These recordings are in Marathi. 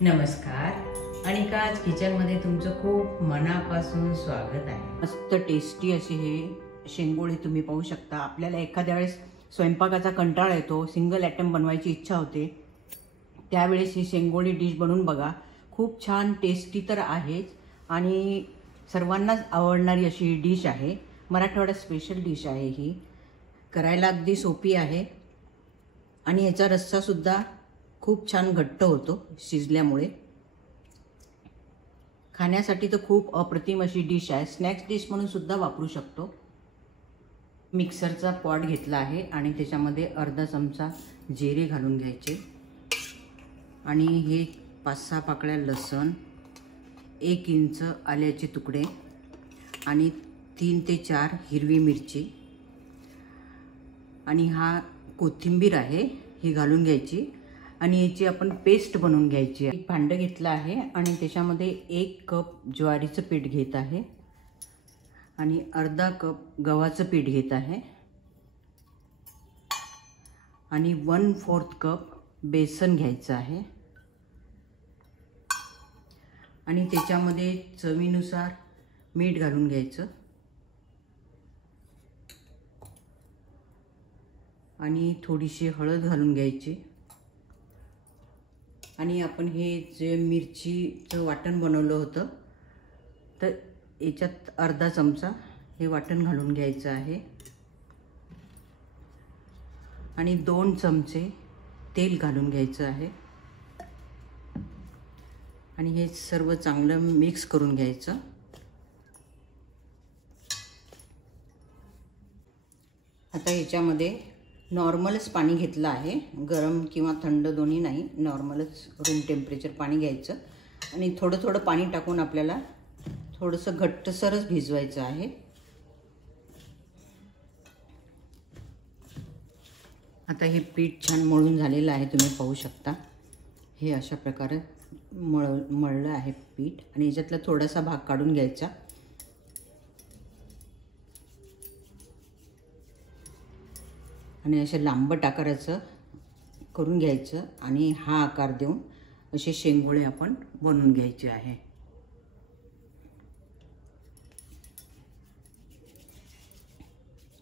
नमस्कार, अनिकाज किचनमध्ये तुमचं खूप मनापासून स्वागत आहे। मस्त टेस्टी असे हे शेंगोळे तुम्ही पाहू शकता। आपल्याला एखाद्या वेळेस स्वयंपाकाचा कंटाळा येतो, सिंगल आयटम बनवायची इच्छा होते, त्यावेळेस ही शेंगोळी डिश बनवून बघा। खूप छान टेस्टी तर आहेच आणि सर्वांनाच आवडणारी अशी ही डिश आहे। मराठवाडा स्पेशल डिश आहे ही, करायला अगदी सोपी आहे आणि याचा रस्सासुद्धा खूप छान घट्ट होतो शिजल्यामुळे। खाण्यासाठी तर खूप अप्रतिम अशी डिश आहे, स्नॅक्स डिश म्हणून सुद्धा वापरू शकतो। मिक्सरचा पॉट घेतला आहे आणि त्याच्यामध्ये अर्धा चमचा जिरे घालून घ्यायचे आणि हे 5-6 पाकळ्या लसूण, 1 इंच आल्याचे तुकडे आणि 3 ते 4 हिरवी मिरची आणि हा कोथिंबीर आहे, ही घालून घ्यायची आणि याची आपण पेस्ट बनवून घ्यायची आहे। भांडं घेतलं आहे आणि त्याच्यामध्ये 1 कप ज्वारीचं पीठ घेत आहे आणि अर्धा कप गव्हाचं पीठ घेत आहे आणि 1/4 कप बेसन घ्यायचं आहे आणि त्याच्यामध्ये चवीनुसार मीठ घालून घ्यायचं आणि थोडीशी हळद घालून घ्यायची आणि आपण हे जे मिरचीचं वाटण बनवलं होतं तर याच्यात अर्धा चमचा हे वाटण घालून घ्यायचं आहे आणि 2 चमचे तेल घालून घ्यायचं आहे आणि हे सर्व चांगलं मिक्स करून घ्यायचं। आता याच्यामध्ये नॉर्मलच पाणी घेतलं आहे, गरम किंवा थंड दोन्ही नाही, नॉर्मलच रूम टेम्परेचर पाणी घ्यायचं आणि थोडं थोडं पाणी टाकून आपल्याला थोडंसं घट्टसरच भिजवायचं आहे। आता हे पीठ छान मळून झालेलं आहे, तुम्ही पाहू शकता। हे अशा प्रकारे मळलं आहे पीठ आणि याच्यातला थोडासा भाग काढून घ्यायचा आणि असे लांबट आकाराचं करून घ्यायचं आणि हा आकार देऊन असे शेंगोळे आपण बनवून घ्यायचे आहे।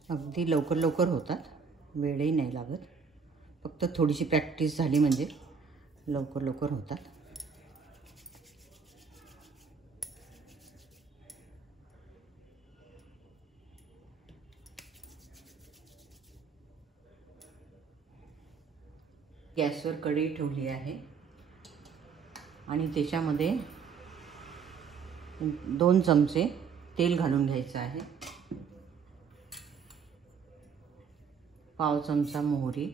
अगदी लवकर लवकर होतात, वेळही नाही लागत, फक्त थोडीशी प्रॅक्टिस झाली म्हणजे लवकर लवकर होतात। गॅसवर कढई ठेवली आहे आणि त्याच्यामध्ये 2 चमचे तेल घालून घ्यायचं आहे, पाव चमचा मोहरी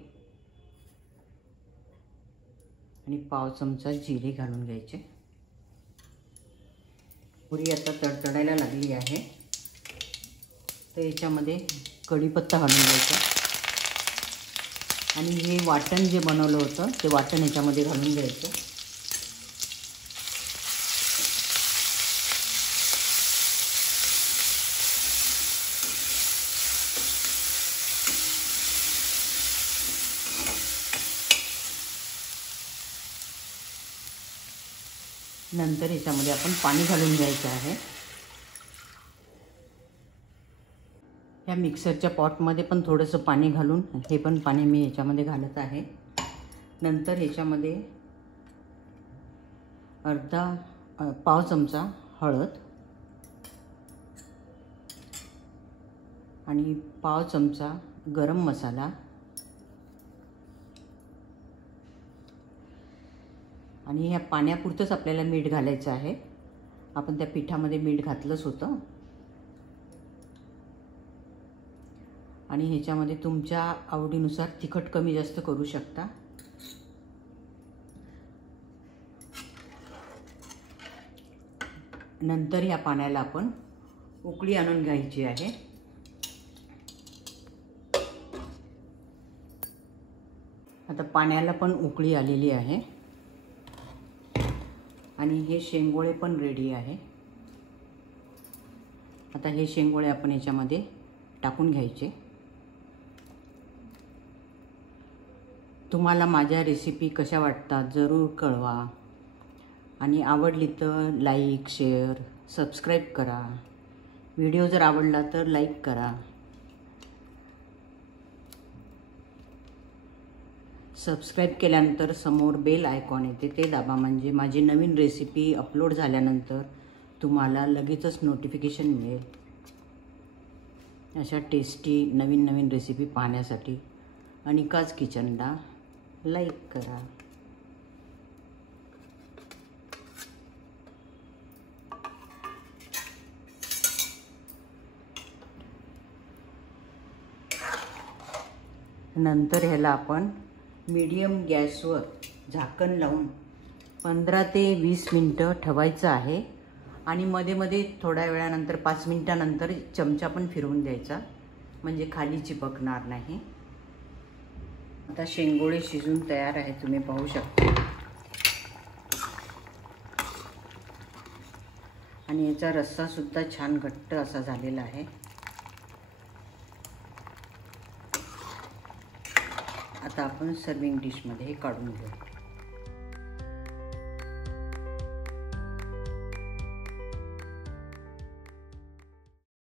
आणि पाव चमचा जिरे घालून घ्यायचे। मोहरी आता तडतडायला लागली आहे तर याच्यामध्ये कढीपत्ता घालून घ्यायचा आणि हे वाटण जे बनवलं होतं ते वाटण याच्यामध्ये घालून घ्यायचं नंतर याच्यामध्ये आपण पाणी घालून घ्यायचं आहे। या मिक्सरच्या पॉटमध्ये पण थोडंसं पाणी घालून हे पण पाणी मी याच्यामध्ये घालत आहे। नंतर याच्यामध्ये पाव चमचा हळद आणि पाव चमचा गरम मसाला आणि ह्या पाण्यापुरतंच आपल्याला मीठ घालायचं आहे, आपण त्या पिठामध्ये मीठ घातलंच होतं आणि ह्याच्यामध्ये तुमच्या आवडीनुसार तिखट कमी जास्त करू शकता। नंतर या पाण्याला आपण उकळी आणून घ्यायची आहे। आता पाण्याला पण उकळी आलेली आहे आणि हे शेंगोळे पण रेडी आहे। आता हे शेंगोळे आपण याच्यामध्ये टाकून घ्यायचे। तुम्हाला माझ्या रेसिपी कशा वाटतात जरूर कळवा। आणि आवडली तर लाईक, शेअर, सबस्क्राईब करा. व्हिडिओ जर आवडला तर लाईक करा. सबस्क्राईब केल्यानंतर समोर बेल आयकॉन येते, ते दाबा. म्हणजे माझी नवीन रेसिपी अपलोड झाल्यानंतर तुम्हाला लगेचच नोटिफिकेशन मिळेल. अशा टेस्टी नवीन नवीन रेसिपी पाहण्यासाठी अनिकाज किचनला लाईक करा. नंतर ह्याला आपण मीडियम गॅसवर झाकण लावून 15 ते 20 मिनटं ठेवायचं आहे. आणि मध्ये मध्ये थोड्या वेळानंतर 5 मिनटानंतर चमचा पण फिरवून द्यायचा, म्हणजे खाली चिपकणार नाही. आता शेंगोळे शिजून तयार आहे, तुम्ही पाहू शकता. आणि याचा रस्सासुद्धा छान घट्ट असा झालेला आहे. आता आपण सर्विंग डिशमध्ये काढून घेऊ.